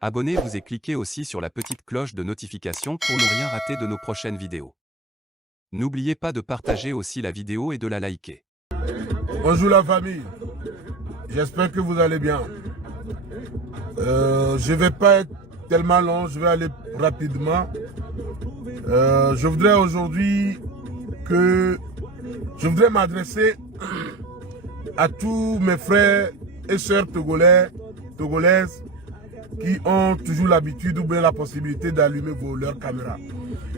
Abonnez-vous et cliquez aussi sur la petite cloche de notification pour ne rien rater de nos prochaines vidéos. N'oubliez pas de partager aussi la vidéo et de la liker. Bonjour la famille, j'espère que vous allez bien. Je ne vais pas être tellement long, je vais aller rapidement. Je voudrais aujourd'hui m'adresser à tous mes frères et sœurs togolaises qui ont toujours l'habitude ou bien la possibilité d'allumer leurs caméras.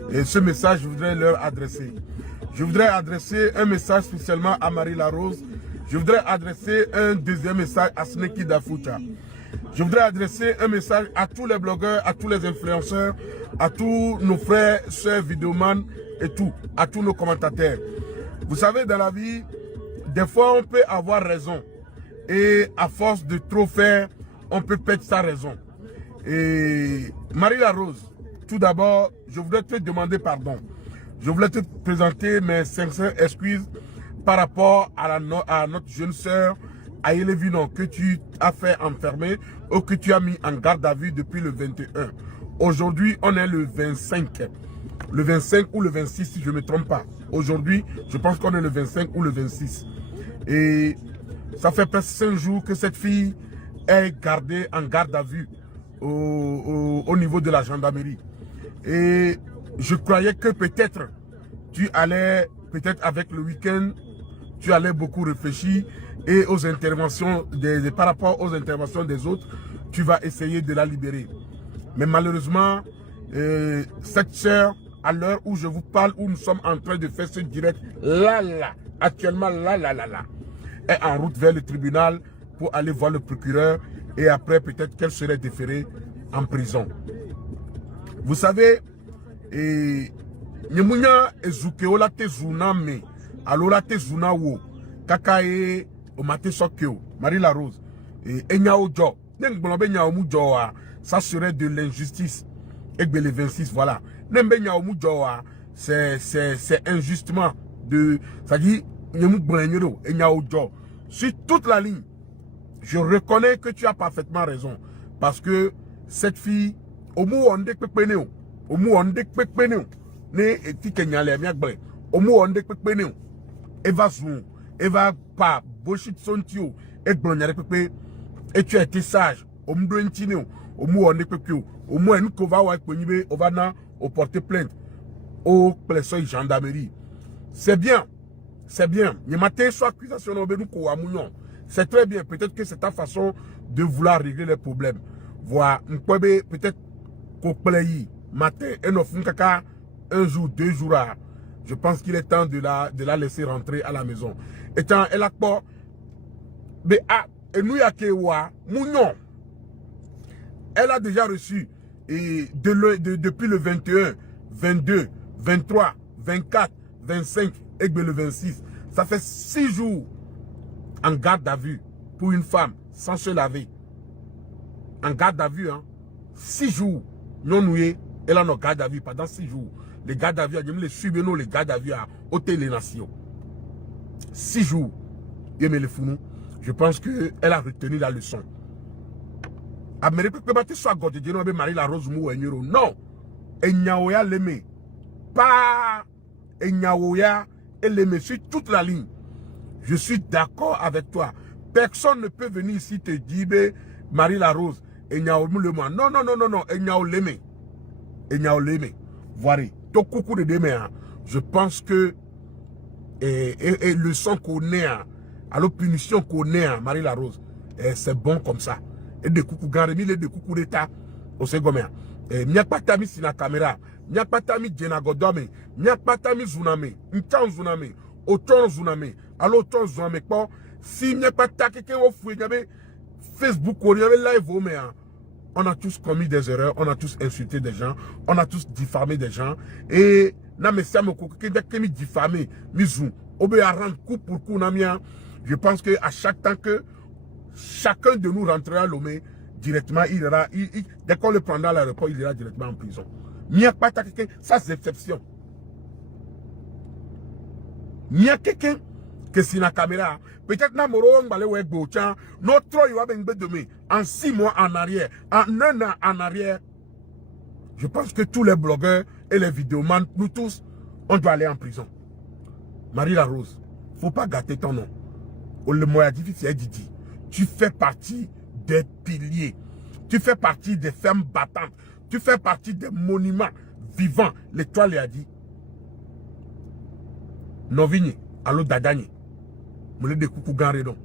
Et ce message, je voudrais leur adresser. Je voudrais adresser un message spécialement à Marie Larose. Je voudrais adresser un deuxième message à Sneki Dafoucha. Je voudrais adresser un message à tous les blogueurs, à tous les influenceurs, à tous nos frères, sœurs, vidéomans et tout, à tous nos commentateurs. Vous savez, dans la vie, des fois on peut avoir raison. Et à force de trop faire, on peut perdre sa raison. Et Marie Larose, tout d'abord, je voudrais te demander pardon. Je voulais te présenter mes sincères excuses par rapport à notre jeune sœur Ayele Vinon que tu as fait enfermer ou que tu as mis en garde à vue depuis le 21. Aujourd'hui, on est le 25. Le 25 ou le 26 si je ne me trompe pas. Aujourd'hui, je pense qu'on est le 25 ou le 26. Et ça fait presque 5 jours que cette fille est gardée en garde à vue au niveau de la gendarmerie. Et je croyais que peut-être tu allais, peut-être avec le week-end, tu allais beaucoup réfléchir et aux interventions, par rapport aux interventions des autres, tu vas essayer de la libérer. Mais malheureusement, cette sœur, à l'heure où je vous parle, où nous sommes en train de faire ce direct, actuellement est en route vers le tribunal pour aller voir le procureur et après peut-être qu'elle serait déférée en prison. Vous savez, Nyemunya ezukeo la te zuna me, alo la te zuna wo, kakae o mate sokeo, Marie Larose, enya ojo, n'engbolombe nya omu joa, ça serait de l'injustice. Et le 26, voilà. N'embe nya omu joa, c'est injustement de, ça dit, nyemu gbolonyero, enya ojo. Sur toute la ligne, je reconnais que tu as parfaitement raison, parce que cette fille, omu onde pepeneo, omu onde pepeneo. Ne eti kenyale miagbre omu onde pepeneo eva zoom eva pa bullshit sontio et blonyare pepe et tu as été sage omu do ntineo omu onde pepeo omu en ko va wa ponibe ovana au porter plainte au plein gendarmerie. C'est bien ni matin soit accusation obenu ko amunyon, c'est très bien, peut-être que c'est ta façon de vouloir régler les problèmes. Voilà, m'pobe peut-être ko playi matin et no funkaka un jour, 2 jours, je pense qu'il est temps de la laisser rentrer à la maison. Et quand elle a pas, mais et nous elle a déjà reçu depuis le 21, 22, 23, 24, 25 et le 26. Ça fait 6 jours en garde à vue pour une femme sans se laver. En garde à vue, hein. 6 jours. Non, nous, elle a nos garde à vue pendant 6 jours. Les gardes à vue, les gardes à vue à Hôtel les Nations. 6 jours. Je pense qu'elle a retenu la leçon. Marie Larose non. Enyaoya l'aimé. Pas Enyaoya et l'aimé sur toute la ligne. Je suis d'accord avec toi. Personne ne peut venir ici te dire Marie Larose. Enyao le moi. Non. Enyao l'aimé. Enyao l'aimé. Voilà. Je pense que et le son qu'on est à la punition qu'on est à Marie Larose, c'est bon comme ça. Et de coucou garemi, de coucou d'état au second. N'y a pas tami si la caméra, n'y a pas tami djenagodome, n'y a pas tami zuname, n'tan zuname, autant zuname, alors autant zuname quoi. Si n'y a pas ta quelqu'un au fouet, Facebook, on y avait live au mais on a tous commis des erreurs, on a tous insulté des gens, on a tous diffamé des gens. Et je pense que à chaque temps que chacun de nous rentrera à Lomé, directement, dès qu'on le prendra à l'aéroport, il ira directement en prison. Il n'y a pas quelqu'un, ça c'est exception. Il y a quelqu'un que si la caméra, peut-être na moro ngbalé ouais gbocha, notre yo ben demain, en 6 mois en arrière, en 1 an en arrière. Je pense que tous les blogueurs et les vidéomans, nous tous, on doit aller en prison. Marie La Rose, faut pas gâter ton nom. Le moyen difficile, Didi. Tu fais partie des piliers. Tu fais partie des femmes battantes. Tu fais partie des monuments vivants. L'étoile lui a dit. Novini, allo dadani. Moulé de coucou ganre non.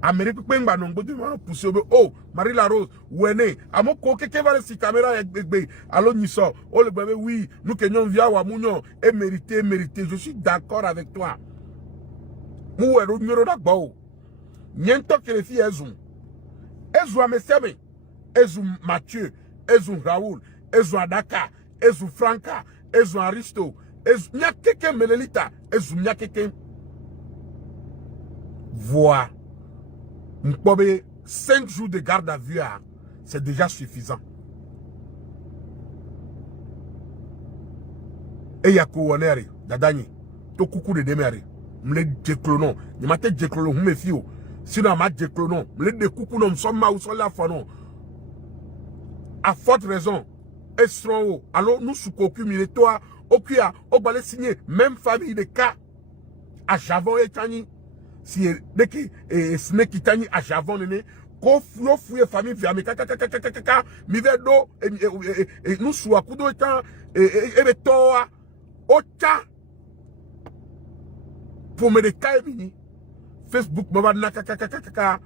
Amérique pengba non bodu ma pousse oh Marie La Rose wene amoko keke va si caméra egbe allo niso oh le bébé oui nous kenyon via wa munyo et mérité je suis d'accord avec toi. Mou wero nyoro da gbo. Nyento que les filles ezum. Ezu ameseme. Ezu Mathieu, Ezu Raoul, Ezu Adaka, Ezu Franca, Ezu Aristo, Ezu Nyakeke Melelita, Ezu Nyakeke. Voir. M'pobe 5 jours de garde à vue, c'est déjà suffisant. Et yako wanere, dadani, to coucou de demere, m'le djeklonon, ni mate djeklonon, m'me fio, sinon ma djeklonon, m'le de coucou non, m'somma ou son la fanon. À forte raison, Estron, alors nous sous-cocu, toi, Okuya, au balai signé, même famille de cas, à Javon et Tani. Si dès que Snake Tani à Javon, qu'on fouille famille, via mes kaka, mivedo, et nous sous à coup de temps, et toi, au temps, pour me décailler, Facebook, m'a nakaka,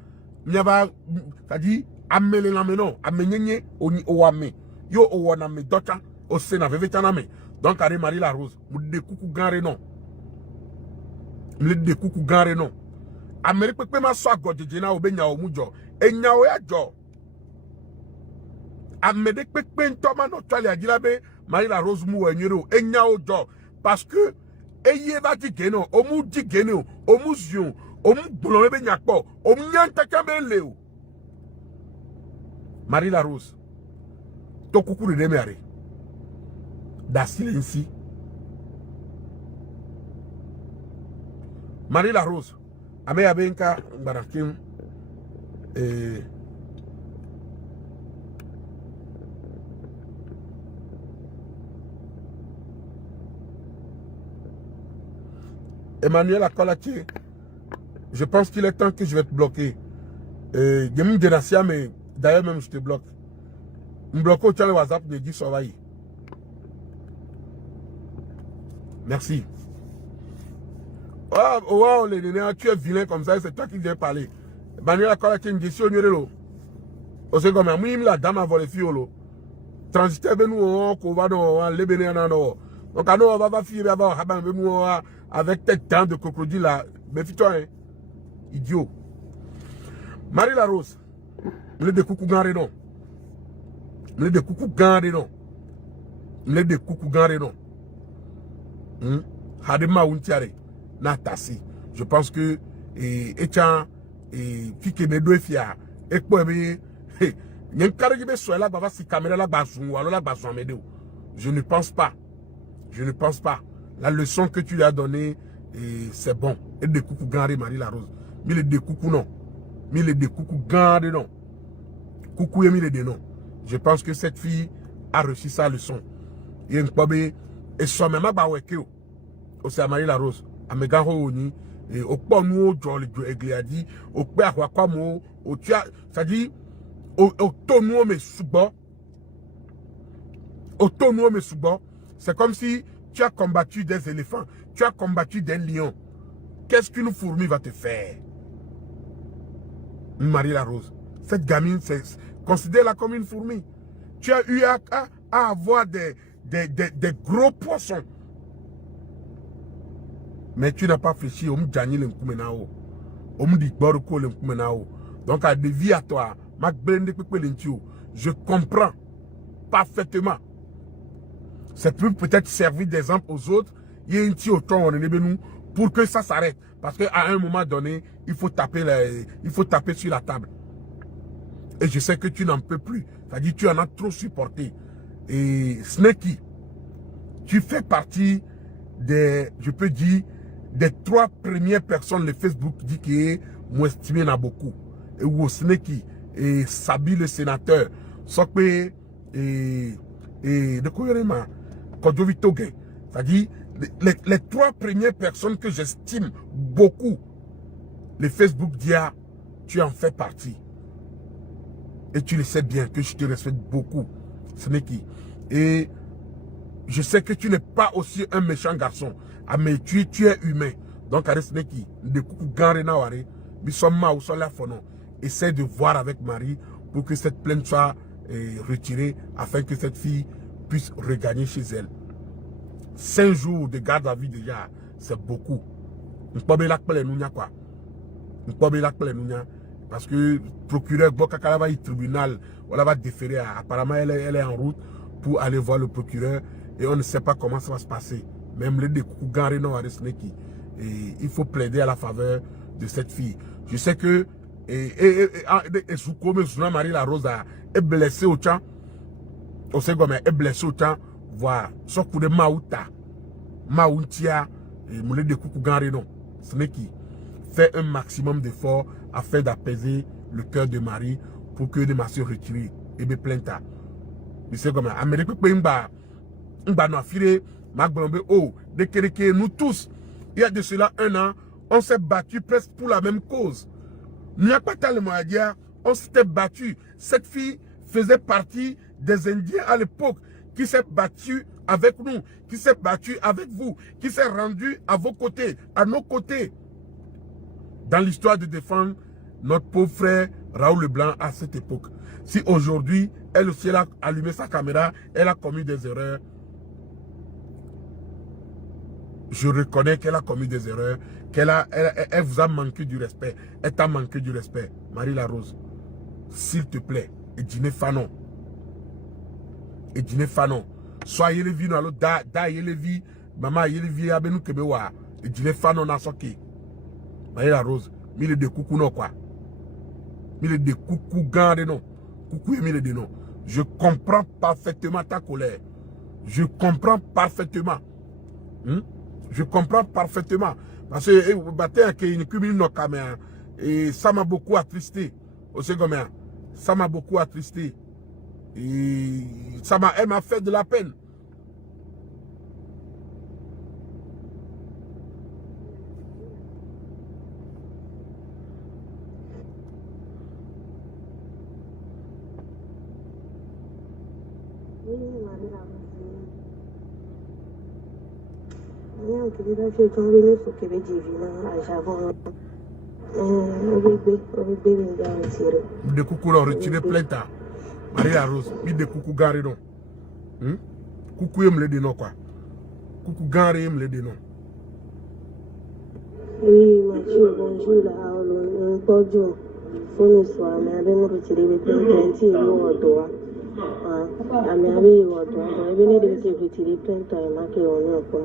nyaba, c'est-à-dire, amele na menon amenyenye oni owame yo owana me dota o sena vevetana me donc ari Marie La Rose mu de kuku ganre non mu de kuku ganre non Amérique pepe ma so agodje na obenya o mujo enya o ya jo Amérique pepe ntoma no twale agilabe Marie La Rose mu enyero enya o jo parce que eye ba di geno o mu di geno o mu zion o mu gbolo ebe nyakpo o mu nyanta kamele o Marie La Rose, to coucou de démarrer. Da silenci. Marie La Rose, ame abenka barakim Emmanuel Akolache, je pense qu'il est temps que je vais te bloquer. Gemim Genasia, mais d'ailleurs même je te bloque. Je bloque au channel WhatsApp de Guy Sovaï. Merci. Oh, les nénés, tu es vilain comme ça, c'est toi qui viens parler. Emmanuel Akolache, une question nyerelo. Aussi comme moi, la dame a volé fiolo. Transiter ben nous on va dans les bénéans. Donc on va faire avec tes dents de crocodile là. Méfie-toi, hein. Idiot. Marie La Rose. M'le de coucou ganre non. M'le de coucou ganre non. M'le de coucou ganre non. Hadema untiare na tasi. Je pense que Etian et fike me do fia e po be nyen karigi be so la baba si caméra la basun alors la basun amedeo. Je ne pense pas. Je ne pense pas. La leçon que tu lui as donnée c'est bon. Et de coucou ganre Marie La Rose. M'le de coucou non. M'le de coucou ganre non. Coucou et mille de non. Je pense que cette fille a reçu sa leçon. Il y a une pobe et son même ba wekeo. Aussi à Marie La Rose, à Megaro Oni, et au pono jolly egliadi, au père Wakwamo, au tia, ça dit au tonneau mais sous-bas. Au tonneau mais sous-bas. C'est comme si tu as combattu des éléphants, tu as combattu des lions. Qu'est-ce qu'une fourmi va te faire? Marie La Rose. Cette gamine, considère-la comme une fourmi. Tu as eu à avoir des gros poissons. Mais tu n'as pas fléchi. Donc, à dévier à toi. Je comprends parfaitement. C'est plus peut-être servir d'exemple aux autres. Il y a un petit autant pour que ça s'arrête. Parce qu'à un moment donné, il faut taper sur la table. Et je sais que tu n'en peux plus. C'est-à-dire tu en as trop supporté. Et Snakey, tu fais partie des, je peux dire, des 3 premières personnes, le Facebook dit que moi estimé n'a beaucoup. Et Wosneki, et Sabi le sénateur, Sokpe, et de Koyorema, Kodjovi Toge. C'est-à-dire, les 3 premières personnes que j'estime beaucoup, le Facebook dit, ah, tu en fais partie. Et tu le sais bien que je te respecte beaucoup, Sneki. Et je sais que tu n'es pas aussi un méchant garçon. Ah, mais tu es humain. Donc, Sneki, de coucou Ganrena Ware, Bissoma ou Sola Fono, essaie de voir avec Marie pour que cette plainte soit retirée afin que cette fille puisse regagner chez elle. 5 jours de garde à vue déjà, c'est beaucoup. Parce que le procureur Bokakala va au tribunal, on va déférer. Apparemment, elle est en route pour aller voir le procureur et on ne sait pas comment ça va se passer. Même les coups garés non à Resneki. Et il faut plaider à la faveur de cette fille. Je sais que Marie la Rose est blessée au champ. Au second, est blessée au champ. Voilà. Sauf pour des Maouta. Maoutia. Et moulé de coucou garés non. Sneki fait un maximum d'efforts afin d'apaiser le cœur de Marie pour que les masses retirées et me plainte. Mais c'est comme Amérique nous tous, il y a de cela 1 an, on s'est battu presque pour la même cause. Il n'y a pas tellement à dire, on s'était battu. Cette fille faisait partie des Indiens à l'époque qui s'est battu avec nous, qui s'est battu avec vous, qui s'est rendu à vos côtés, à nos côtés. Dans l'histoire de défendre notre pauvre frère Raoul Leblanc à cette époque. Si aujourd'hui, elle aussi elle a allumé sa caméra, elle a commis des erreurs, je reconnais qu'elle a commis des erreurs, elle vous a manqué du respect, elle t'a manqué du respect. Marie la Rose, s'il te plaît, et dîner fanon. Et dîner fanon. Soyez les vies dans l'autre, da les vies, maman les vies, abenu kebewa, et dîner fanon na soki. Marie la Rose, mille de coucou non quoi. Mille de coucou gande non. Coucou et mille de non. Je comprends parfaitement ta colère. Je comprends parfaitement. Je comprends parfaitement. Parce que et ça m'a beaucoup attristé. Ça m'a beaucoup attristé. Et elle m'a fait de la peine. De coucou là, retirez plainte. Marie la Rose, il de coucou garé non. Coucou aime le dénom quoi. Coucou garé aime le dénom. Oui, Mathieu, bonjour là, on peut dire. Faut soir, mais avec nous retirer les plaintes, il au doigt. Ah, mais avec au doigt, on venait de retirer plainte et marquer on quoi.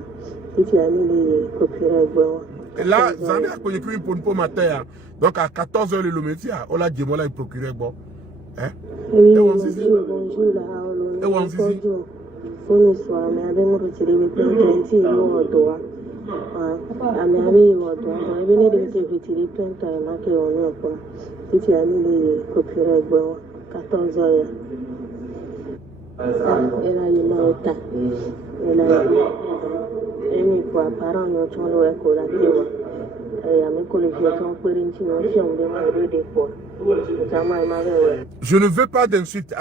Si tu as mis les procureurs bon. Là, j'en ai connu pour matin. Donc à 14h le métier, on l'a dit moi là le procureur bon. Hein? Oui, bonjour là, on peut dire. Faut soir, mais avec nous retirer les plaintes, il au doigt. Ah, mais avec au doigt, on venait de retirer plainte et marquer on quoi. Si tu as mis les procureurs bon, 14h. Elle a eu l'autre. Elle a eu quoi, parents, nous sommes là, quoi, la théorie. Je ne veux pas d'insulte.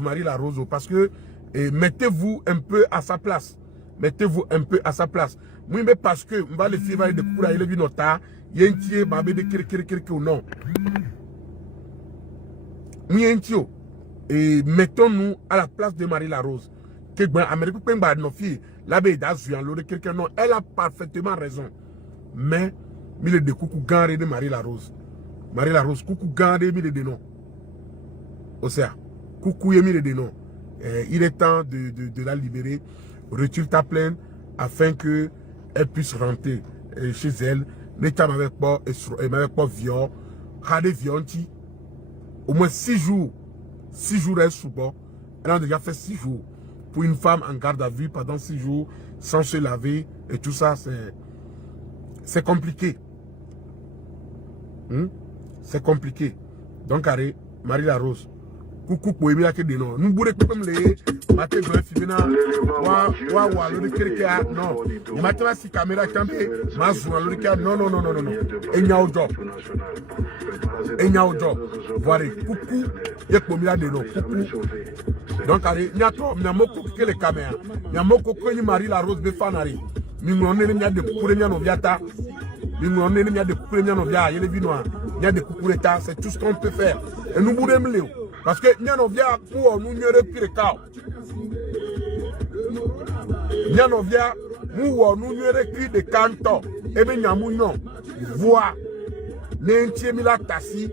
Marie la Rose parce que mettez-vous un peu à sa place. Mettez-vous un peu à sa place. Oui, mais parce que on va les faire de coups à élever notre tas. Il y a un tiers, babé de quelque ou non. Et mettons-nous à la place de Marie la Rose. Que elle a parfaitement raison. Mais, mille de coucou gardé de Marie la Rose. Marie la Rose, coucou gardé mille de non. Océa, coucou et mille de non. Il est temps de la libérer. Retire ta plainte afin qu'elle puisse rentrer chez elle. N'étant avec pas viol. Radé violenti. Au moins 6 jours. 6 jours elle est sous bord. Elle a déjà fait 6 jours. Pour une femme en garde à vue pendant 6 jours, sans se laver, et tout ça, c'est compliqué. C'est compliqué. Donc, arrête, Marie-La Rose. Coucou, pour aimer la que non. Nous bourrez comme les maté de fibina. Wa le kirkia non. Il m'a si caméra campé. Ma zoua le kirkia non. Et nya ojo. Voilà, coucou. Yek pour de non. Coucou. Donc arrête, nya to, nya moko que les caméras. Nya moko que ni Marie-La Rose be fanari. Mi mon ne nya de coucou nya no viata. Mi mon ne nya de coucou nya no via, yele vinoa. Nya de coucou l'état, c'est tout ce qu'on peut faire. Et nous bourrez me parce que nous avons pour nous récupérer cao. Nous avons nous récupérer des cantons. Et bien nous avons voir l'entier la tassi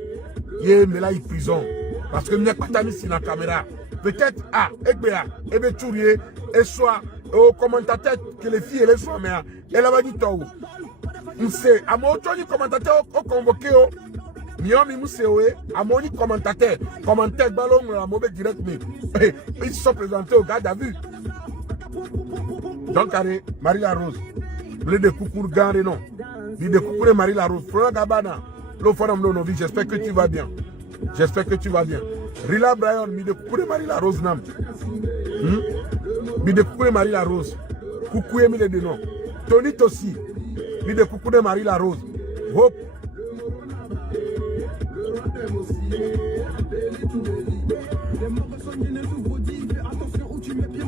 et me la prison. Parce que nous n'avons pas mis sur la caméra. Peut-être et bien tourier et soit au commentateur que les filles et les soins mais elle a dit tout. On sait à mon tour commentateur au convoqué. Miomi Mousseoé, à mon commentateur ballon la mauvaise direct mais ils se sont présentés au garde à vue. Donc allez, Marie-La Rose, blé de coucou gare non, blé de coucou Marie-La Rose, Flora Gabana, le forum de Novi, j'espère que tu vas bien. Rila Brian, mi de coucou Marie-La Rose nam. Mi de coucou Marie-La Rose, coucou Emile de non. Tony Tossi, mi de coucou Marie-La Rose. Hope.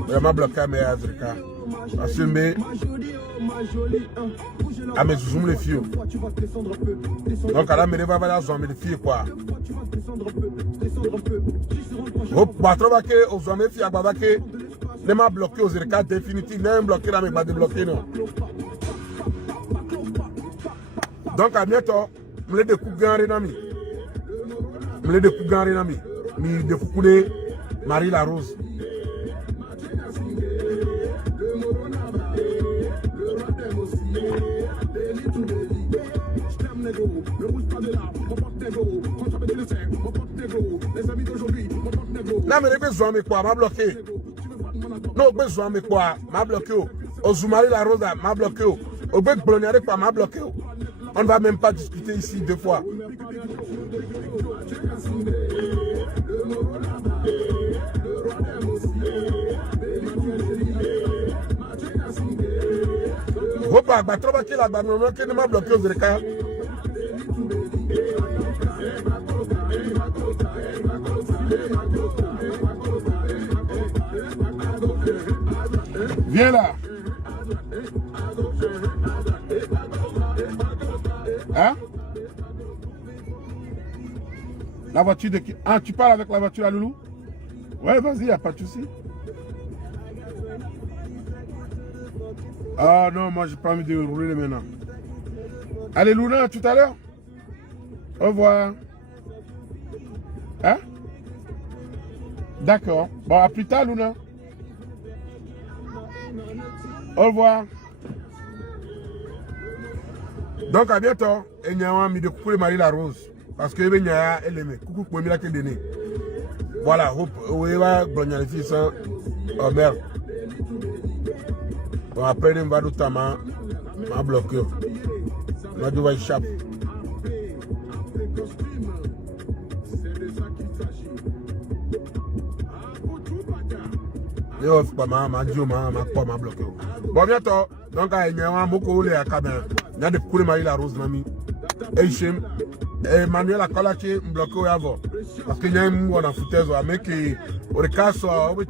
Vraiment bloqué mes Azrika. Assumé à mes zoom les filles. Donc à la mère va la zone les filles quoi. Hop, batrobaké aux hommes filles à babaké. Ne m'a bloqué aux Azrika définitif. Ne bloqué là mais pas débloqué non. Donc à bientôt. Me de coups grands nami. Me de coups grands nami. Mi de coups de Marie-La Rose. Là, mais besoin de quoi m'a bloqué. Non, besoin de quoi m'a bloqué. Au Marie-La Rose m'a bloqué. Au bec blonnière quoi m'a bloqué. On ne va même pas discuter ici deux fois. Opa, bah trop baqué la barre, non, qui ne m'a bloqué aux écarts. Viens là. Hein? La voiture de qui? Ah, tu parles avec la voiture à Loulou? Ouais, vas-y, il n'y a pas de souci. Ah non, moi j'ai pas envie de rouler maintenant. Allez Luna, tout à l'heure. Au revoir. Hein? D'accord. Bon, à plus tard Luna. Au revoir. Donc à bientôt. Et nous avons mis de couper Marie-La Rose. Parce que elle aimait. Coucou pour Mila Kedene. Voilà. Oui, va gagner les filles sans. Oh merde. Bon, après, il va notamment m'a bloqué. Il va devoir échapper. Yo, m'a bloqué. Bon, bientôt. Donc, il y a beaucoup de caméras. Il y a des coups de Marie-La Rose, nami. Et Emmanuel Akolache bloqué avant. Parce qu'il y a un mot en foutaise. Mais qui, au cas où, on va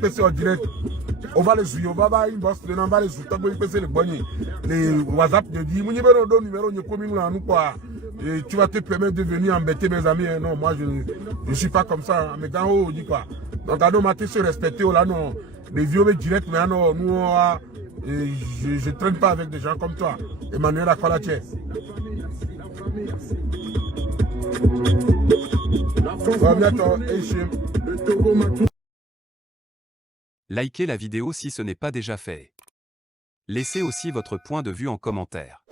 passer en direct. On va les jouer, on va avoir une bosse, on va les jouer, on va passer les bonniers. Les WhatsApp, je dis, mon numéro, tu vas te permettre de venir embêter mes amis. Non, moi, je ne suis pas comme ça. Mais quand on dit quoi? Donc, à nos matins, se respecter, là, non. Les vieux directs, mais non, nous, je ne traîne pas avec des gens comme toi. Emmanuel Akolache. Likez la vidéo si ce n'est pas déjà fait. Laissez aussi votre point de vue en commentaire.